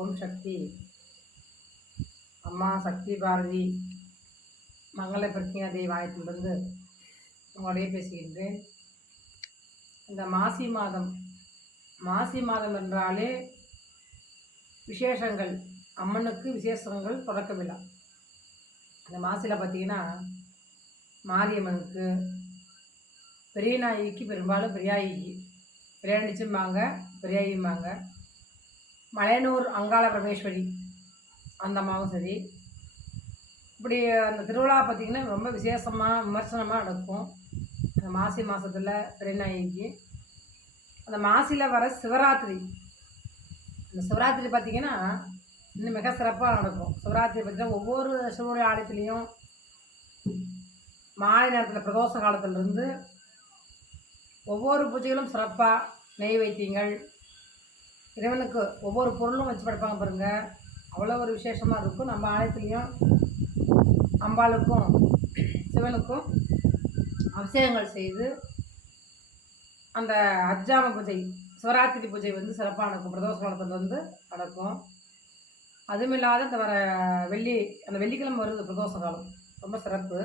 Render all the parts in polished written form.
ஓம் சக்தி. அம்மா சக்தி பாரதி மங்கள பிரத்யா தேவாலயத்திலிருந்து உங்களுடைய பேசுகின்றேன். இந்த மாசி மாதம் என்றாலே விசேஷங்கள், அம்மனுக்கு விசேஷங்கள் தொடக்க விழா. இந்த மாசியில் பார்த்தீங்கன்னா மாரியம்மனுக்கு, பெரிய நாயகிக்கு, பெரும்பாலும் பெரியாயிக்கு, பெரியாண்டிச்சும்பாங்க, பெரியாயிம்பாங்க, மலையனூர் அங்காள பரமேஸ்வரி அந்த அம்மாவும் சரி. இப்படி அந்த திருவிழா பார்த்திங்கன்னா ரொம்ப விசேஷமாக விமர்சனமாக நடக்கும். அந்த மாசி மாதத்தில் பெரியநாயகிக்கு அந்த மாசியில் வர சிவராத்திரி, அந்த சிவராத்திரி பார்த்திங்கன்னா இன்னும் மிக சிறப்பாக நடக்கும். சிவராத்திரி பார்த்திங்கன்னா ஒவ்வொரு சிவனுடைய ஆலயத்துலேயும் மாலை நேரத்தில் பிரதோஷ காலத்திலிருந்து ஒவ்வொரு பூஜைகளும் சிறப்பாக நெய்வேத்தியங்கள், இறைவனுக்கு ஒவ்வொரு பொருளும் வச்சு படைப்பாங்க பாருங்கள். அவ்வளோ ஒரு விசேஷமாக இருக்கும். நம்ம ஆலயத்துலேயும் அம்பாளுக்கும் சிவனுக்கும் அபிஷேகங்கள் செய்து அந்த அஜ்ஜாம பூஜை, சிவராத்திரி பூஜை வந்து சிறப்பாக நடக்கும். பிரதோஷ காலத்தில் வந்து நடக்கும். அதுவும் இல்லாத இந்த வர அந்த வெள்ளிக்கிழமை வருது பிரதோஷ காலம், ரொம்ப சிறப்பு.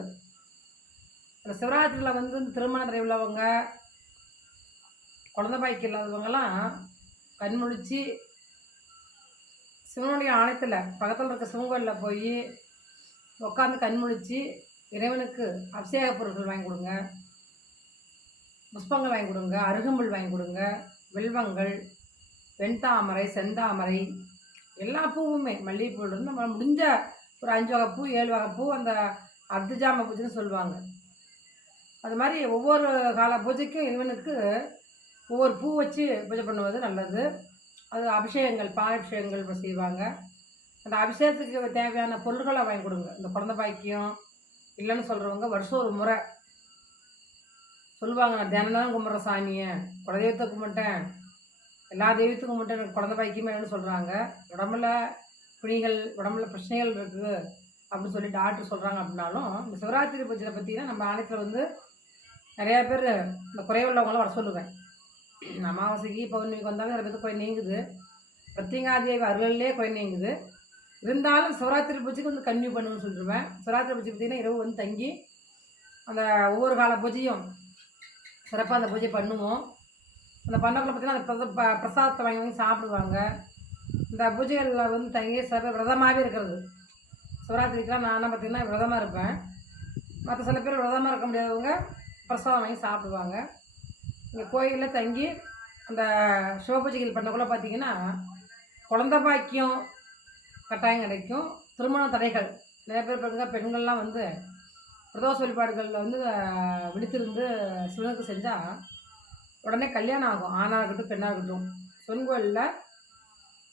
அந்த சிவராத்திரியில் வந்து இந்த திருமண தடை உள்ளவங்க, குழந்தை பாய்க்கு இல்லாதவங்கெல்லாம் கண்முழிச்சு சிவனுடைய ஆலயத்தில் பக்கத்தில் இருக்க சிவன் கோயிலில் போய் உட்காந்து கண்முழிச்சு இறைவனுக்கு அபிஷேக பொருட்கள் வாங்கி கொடுங்க, புஷ்பங்கள் வாங்கி கொடுங்க, அருகம்புல் வாங்கி கொடுங்க, வில்வங்கள், வெண்தாமரை, செந்தாமரை, எல்லா பூவுமே, மல்லிகைப்பூலேருந்து நம்ம முடிஞ்ச ஒரு 5 வகை பூ 7 வகை பூ அந்த அர்த்தஜாம பூஜைன்னு சொல்லுவாங்க. அது மாதிரி ஒவ்வொரு கால பூஜைக்கும் இறைவனுக்கு ஒவ்வொரு பூ வச்சு பூஜை பண்ணுவது நல்லது. அது அபிஷேகங்கள், பாலாபிஷேகங்கள் செய்வாங்க. அந்த அபிஷேகத்துக்கு தேவையான பொருட்களை வாங்கி கொடுங்க. இந்த குழந்தை பாக்கியம் இல்லைன்னு சொல்கிறவங்க வருஷம் ஒரு முறை சொல்லுவாங்க, நான் தினம் கும்பிட்ற சாமியை, குலதெய்வத்தை கும்பிட்டேன், எல்லா தெய்வத்துக்கும் கும்பிட்டேன், எனக்கு குழந்தை பாக்கியமே இல்லைன்னு சொல்கிறாங்க. உடம்புல பிணிகள், உடம்புல பிரச்சனைகள் இருக்குது அப்படின்னு சொல்லி டாக்டர் சொல்கிறாங்க. அப்படின்னாலும் இந்த சிவராத்திரி பூஜையை பார்த்தீங்கன்னா நம்ம ஆலயத்தில் வந்து நிறையா பேர் இந்த குறைவுள்ளவங்களாம் வர சொல்லுவேன். அமாவாசைக்கு பௌர்ணமிக்கு வந்தாலும் நிறைய பேருக்கு குறை நீங்குது, பிரத்திங்காதேவி அருளிலே குறை நீங்குது. இருந்தாலும் சிவராத்திரி பூஜைக்கு வந்து கன்னியூ பண்ணுன்னு சொல்லிடுவேன். சிவராத்திரி பூஜை பார்த்திங்கன்னா இரவு வந்து தங்கி அந்த ஒவ்வொரு கால பூஜையும் சிறப்பாக அந்த பூஜை பண்ணுவோம். அந்த பண்ணக்குள்ள பார்த்திங்கன்னா அந்த பிரசாதத்தை வாங்கி சாப்பிடுவாங்க. இந்த பூஜைகளில் வந்து தங்கி சில விரதமாகவே இருக்கிறது. சிவராத்திரிக்கெலாம் நானும் பார்த்திங்கன்னா விரதமாக இருப்பேன். மற்ற சில பேர் விரதமாக இருக்க முடியாதவங்க பிரசாதம் வாங்கி சாப்பிடுவாங்க. இங்கே கோயிலில் தங்கி அந்த சிவபூஜைகள் பண்ணக்குள்ள பார்த்திங்கன்னா குழந்தை பாக்கியம் கட்டாயம் கிடைக்கும். திருமண தடைகள் நிறைய பேர் பார்த்திங்க, பெண்கள்லாம் வந்து பிரதோஷ வழிபாடுகளில் வந்து விழித்திருந்து சிவனுக்கு செஞ்சால் உடனே கல்யாணம் ஆகும். ஆணாக இருக்கட்டும் பெண்ணாக இருக்கட்டும். சிவன் கோயிலில்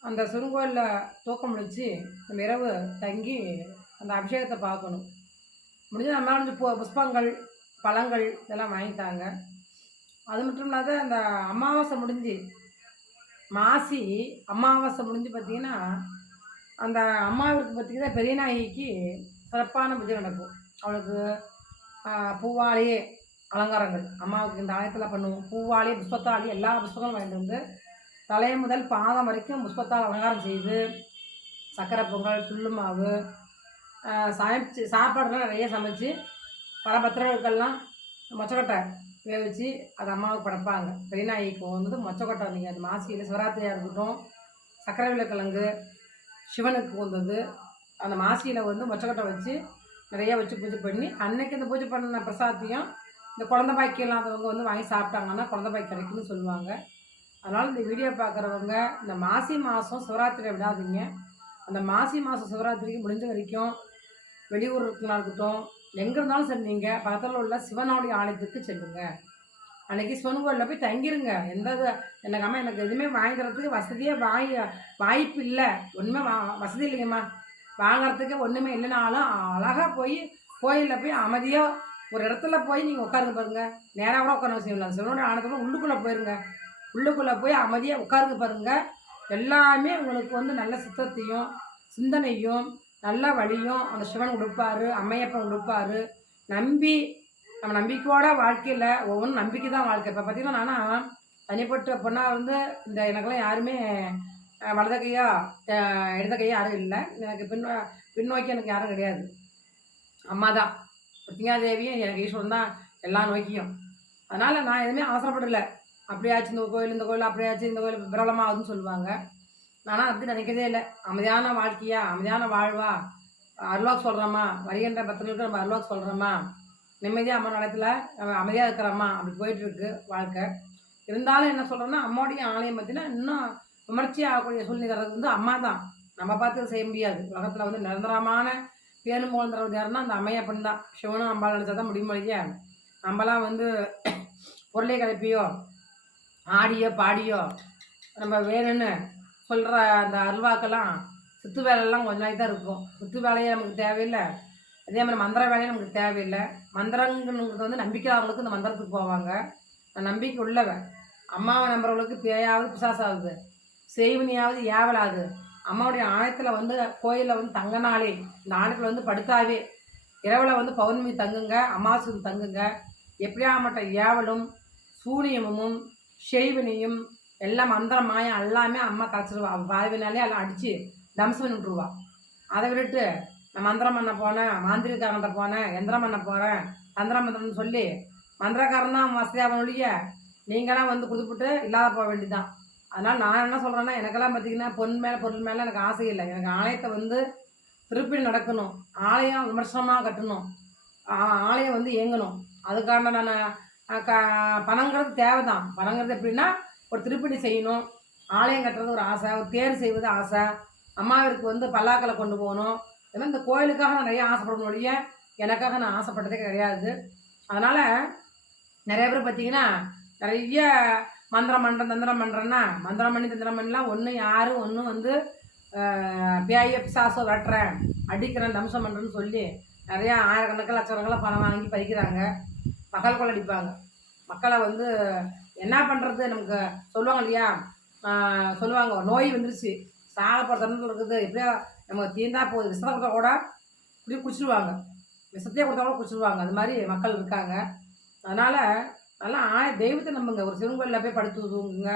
அந்த சிவன் கோயிலில் தூக்கம் முடிச்சு நம்ம இரவு தங்கி அந்த அபிஷேகத்தை பார்க்கணும். முடிஞ்சு நம்ம வந்து புஷ்பங்கள், பழங்கள் இதெல்லாம் வாங்கிட்டாங்க. அது மட்டும் இல்லாத அந்த அமாவாசை முடிஞ்சு மாசி அமாவாசை முடிஞ்சு பார்த்திங்கன்னா அந்த அம்மாவுக்கு பார்த்திங்கன்னா பெரிய நாயகிக்கு சிறப்பான பூஜை நடக்கும். அவளுக்கு பூவாலேயே அலங்காரங்கள் அம்மாவுக்கு இந்த ஆலயத்தில் பண்ணுவோம். பூவாலேயே புஷ்பத்தாலி எல்லா புஷ்பங்களும் வாங்கிட்டு வந்து தலையை முதல் பாதம் வரைக்கும் புஷ்பத்தால் அலங்காரம் செய்து சக்கரை பொங்கல், புல்லு மாவு, சாப்பாடுலாம் நிறைய சமைச்சு பல பத்திரங்களுக்கெல்லாம் மொச்சக்கொட்டை வேவிச்சு அது அம்மாவுக்கு படைப்பாங்க. பெரியநாயகிக்கு வந்து மொச்சக்கொட்டை, நீங்கள் அது மாசியில் சிவராத்திரியாக இருக்கட்டும், சக்கரை விளக்கிழங்கு சிவனுக்கு வந்தது அந்த மாசியில் வந்து மொச்சக்கொட்டை வச்சு நிறையா வச்சு பூஜை பண்ணி அன்னைக்கு இந்த பூஜை பண்ண பிரசாதத்தையும் இந்த குழந்தை பாக்கியம் இல்லாதவங்க வந்து வாங்கி சாப்பிட்டாங்கன்னா குழந்தை பாக்கி கிடைக்குன்னு சொல்லுவாங்க. அதனால் இந்த வீடியோ பார்க்குறவங்க இந்த மாசி மாதம் சிவராத்திரியை விடாதீங்க. அந்த மாசி மாதம் சிவராத்திரிக்கு முடிஞ்ச வரைக்கும் வெளியூர் இருக்கட்டும், எங்கே இருந்தாலும் சரி, நீங்கள் பக்கத்தில் உள்ள சிவனுடைய ஆலயத்துக்கு செல்லுங்க. அன்றைக்கி சிவன் கோயிலில் போய் தங்கிருங்க. எனக்கு அம்மா எனக்கு எதுவுமே வாங்கி தரத்துக்கு வசதியாக வாய்ப்பு இல்லை, ஒன்றுமே வசதி இல்லைங்கம்மா, வாங்கிறதுக்கு ஒன்றுமே இல்லைனாலும் அழகாக போய் கோயிலில் போய் அமைதியாக ஒரு இடத்துல போய் நீங்கள் உட்காருங்க பாருங்கள். நேராக கூட உட்கார அவசியம் இல்லை. சிவனுடைய ஆலயத்தில் உள்ளுக்குள்ளே போயிருங்க. உள்ளுக்குள்ளே போய் அமைதியாக உட்காருங்க பாருங்கள். எல்லாமே உங்களுக்கு வந்து நல்ல சித்தத்தையும் சிந்தனையும் நல்ல வழியும் அந்த சிவன் கொடுப்பார், அம்மையப்பன் கொடுப்பார். நம்ம நம்பிக்கையோட வாழ்க்கையில் ஒவ்வொன்றும் நம்பிக்கை தான் வாழ்க்கை. இப்போ பார்த்திங்கன்னா நானும் தனிப்பட்ட பொண்ணாக வந்து இந்த எனக்கெல்லாம் யாருமே வலது கையோ இடது கையோ யாரும் இல்லை. எனக்கு பின்னோக்கி எனக்கு யாரும் கிடையாது. அம்மா தான். பிரத்யங்கா எனக்கு ஈஸ்வரன் தான் எல்லா நோக்கியும். அதனால் நான் எதுவுமே அவசரப்படலை. அப்படியாச்சு இந்த கோயில் இந்த கோயில், அப்படியாச்சு இந்த கோயில் பிரபலமாகுதுன்னு சொல்லுவாங்க. நானும் அப்படி நினைக்கிறதே இல்லை. அமைதியான வாழ்க்கையா, அமைதியான வாழ்வா, அருள்வாக்கு சொல்கிறோமா, வருகின்ற பக்தர்களுக்கு நம்ம அருள்வாக்கு சொல்கிறோமா, நிம்மதியாக அம்மா நடத்துல நம்ம அமைதியாக இருக்கிறோம்மா, அப்படி போயிட்டுருக்கு வாழ்க்கை. இருந்தாலும் என்ன சொல்கிறேன்னா, அம்மாவுடைய ஆலயம் பார்த்தீங்கன்னா இன்னும் விமர்ச்சி ஆகக்கூடிய சூழ்நிலை தர்றது வந்து அம்மா தான். நம்ம பார்த்து செய்ய முடியாது. உலகத்தில் வந்து நிரந்தரமான பேரும் போல் தர்றது யாருன்னா அந்த அம்மையப்பன் தான். சிவனும் அம்பாள் நினச்சா தான் முடியும் இல்லையா? நம்மலாம் வந்து பொருளை கிளப்பியோ ஆடியோ பாடியோ நம்ம வேணும்னு சொல்கிற அந்த அருள்வாக்கெல்லாம் சுத்து வேலையெல்லாம் கொஞ்ச நாளைக்கு தான் இருக்கும். சுத்து வேலையே நமக்கு தேவையில்லை. அதே மாதிரி மந்திர வேலையும் நமக்கு தேவையில்லை. மந்திரங்கிறது வந்து நம்பிக்கையாளர்களுக்கு இந்த மந்திரத்துக்கு போவாங்க. நான் நம்பிக்கை உள்ளவன். அம்மாவை நம்புறவங்களுக்கு பேயாவது பிசாசாகுது, செய்வனியாவது ஏவலாது. அம்மாவுடைய ஆலயத்தில் வந்து கோயிலில் வந்து தங்கினாலே, இந்த ஆலயத்தில் வந்து படுத்தாவே இரவில் வந்து பௌர்ணமி தங்குங்க, அமாவாசைக்கு தங்குங்க. எப்படியாமட்ட ஏவலும் சூனியமும் செய்வினையும் எல்லாம் மந்திரம் மாயம் எல்லாமே அம்மா கலைச்சிருவா. வாழ்வினாலே எல்லாம் அடித்து தம்சம் பண்ணி விட்ருவா. அதை விட்டுட்டு நான் மந்திரம் பண்ண போனேன், மாந்திரிகாரன்ட்ட போனேன், எந்திரம் பண்ண போகிறேன், தந்திரம் மந்திரம்னு சொல்லி மந்திரக்காரன் தான் வசதியாகவனுடைய நீங்களாம் வந்து கொடுத்துட்டு இல்லாத போக வேண்டியதுதான். அதனால் நான் என்ன சொல்கிறேன்னா, எனக்கெல்லாம் பார்த்திங்கன்னா பொன் மேலே பொருள் மேலே எனக்கு ஆசை இல்லை. எனக்கு ஆலயத்தை வந்து திருப்பி நடக்கணும், ஆலயம் விமர்சனமாக கட்டணும், ஆலயம் வந்து இயங்கணும். அதுக்கான நான் பணங்கிறது தேவை தான். பணங்கிறது எப்படின்னா ஒரு திருப்பணி செய்யணும், ஆலயம் கட்டுறது ஒரு ஆசை, ஒரு தேர் செய்வது ஆசை, அம்மாவிற்கு வந்து பல்லாக்களை கொண்டு போகணும். இதெல்லாம் இந்த கோயிலுக்காக நான் நிறைய ஆசைப்படணும் ஒழிய எனக்காக நான் ஆசைப்பட்டதே கிடையாது. அதனால் நிறைய பேர் பார்த்திங்கன்னா நிறைய மந்திரம் பண்ணுறேன் தந்திரம் பண்ணுறேன்னா, மந்திரம் பண்ணி தந்திரம் பண்ணலாம் ஒன்றும் யாரும் ஒன்றும் வந்து பேய பிசாசோ வெட்டுறேன் அடிக்கிறேன் தம்சம் பண்ணுறேன்னு சொல்லி நிறையா ஆயிரக்கணக்கில் லட்சக்கணக்கில் பணம் வாங்கி பறிக்கிறாங்க. பகல் கொள்ளடிப்பாங்க. மக்களை வந்து என்ன பண்ணுறது நமக்கு சொல்லுவாங்க இல்லையா? சொல்லுவாங்க நோய் வந்துருச்சு, சாக போகிற தருணத்தில் இருக்குது, எப்படியா நம்ம தீர்ந்தா போகுது, விஷத்தை கொடுத்தா கூட இப்படி குடிச்சிடுவாங்க, விஷத்தையே கொடுத்தா கூட குடிச்சிடுவாங்க. அது மாதிரி மக்கள் இருக்காங்க. அதனால் நல்லா தெய்வத்தை நம்புங்க. ஒரு சிவன் கோயிலில் போய் படுத்து தூங்குங்க,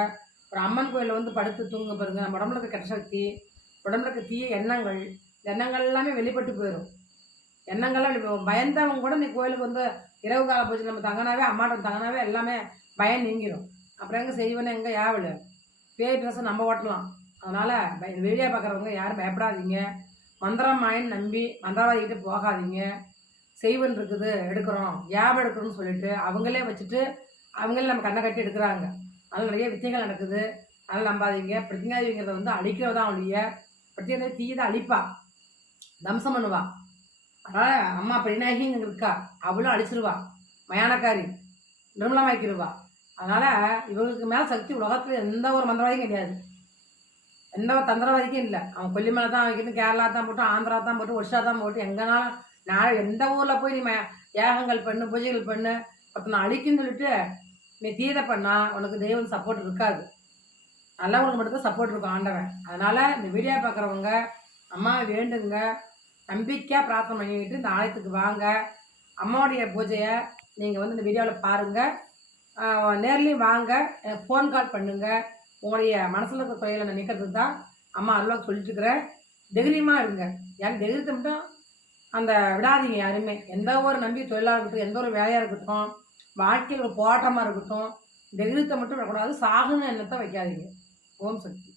ஒரு அம்மன் கோயிலில் வந்து படுத்து தூங்க பாருங்க. நம்ம உடம்புல இருக்க கெட்ட சக்தி, உடம்புல இருக்க தீய எண்ணங்கள், எண்ணங்கள் எல்லாமே வெளிப்பட்டு போயிடும். எண்ணங்கள்லாம் வெளிப்படும். பயந்தவங்க கூட நீ கோயிலுக்கு வந்து இரவு கால பூஜை நம்ம தங்கினாவே, அம்மாட்ட தங்கினாவே எல்லாமே பயம் நீங்கிடும். அப்புறம் எங்கே செய்வனே எங்கே யாவல் பேய் ட்ரெஸ்ஸை நம்ம ஓட்டலாம். அதனால் வீடியோ பார்க்குறவங்க யாரும் பயப்படாதீங்க. மந்திரம் மாயின்னு நம்பி மந்திரவாதிக்கிட்ட போகாதீங்க. செய்வன் இருக்குது எடுக்கிறோம், யாபம் எடுக்கிறோன்னு சொல்லிட்டு அவங்களே வச்சுட்டு அவங்களே நம்ம கண்ணை கட்டி எடுக்கிறாங்க. அதில் நிறைய வித்தைகள் நடக்குது. அதனால் நம்பாதீங்க. பிரத்யங்காதிங்கிறத வந்து அழிக்கிறதான் ஒழிய பிரத்யேக தீயதை அழிப்பா, தம்சம் பண்ணுவா. அதனால் அம்மா பெரிநாயகிங்க இருக்கா, அவளும் அழிச்சிருவா, மயானக்காரி நிர்மலமாக்கிடுவா. அதனால் இவங்களுக்கு மேலே சக்தி உலகத்தில் எந்த ஒரு மந்திரவாதியும் கிடையாது, எந்த ஒரு தந்திரவாதிக்கும் இல்லை. அவன் கொல்லி மேலே தான் வைக்கணும், கேரளா தான் போட்டு, ஆந்திரா தான் போட்டு, ஒடிஷா தான் போட்டு, எங்கேனாலும் நான் எந்த ஊரில் போய் நீ யாகங்கள் பண்ணு, பூஜைகள் பண்ணு, ஒருத்தனை அழிக்குன்னு சொல்லிட்டு நீ தீதை பண்ணால் உனக்கு தெய்வம் சப்போர்ட் இருக்காது. நல்லவங்களுக்கு மட்டும்தான் சப்போர்ட் இருக்கும் ஆண்டவன். அதனால் இந்த வீடியோ பார்க்குறவங்க அம்மா வேண்டுங்க, நம்பிக்கையாக பிரார்த்தனை பண்ணிக்கிட்டு இந்த ஆலயத்துக்கு வாங்க. அம்மாவுடைய பூஜையை நீங்கள் வந்து இந்த வீடியோவில் பாருங்கள், நேர்லேயும் வாங்க, எனக்கு ஃபோன் கால் பண்ணுங்கள். உங்களுடைய மனசில் இருக்க குறைகளை நான் நிற்கிறதுக்கு தான் அம்மா அருள்வாக்கு சொல்லிட்டுருக்கிறேன். தைரியமாக இருங்க. யாரும் தைரியத்தை மட்டும் அந்த விடாதீங்க யாருமே. எந்த ஒரு நம்பி தொழிலாக இருக்கட்டும், எந்த ஒரு வேலையாக இருக்கட்டும், வாழ்க்கையில் ஒரு போராட்டமாக இருக்கட்டும், தைரியத்தை மட்டும் விடக்கூடாது. சாகுன்னு எண்ணத்தை வைக்காதீங்க. ஓம் சக்தி.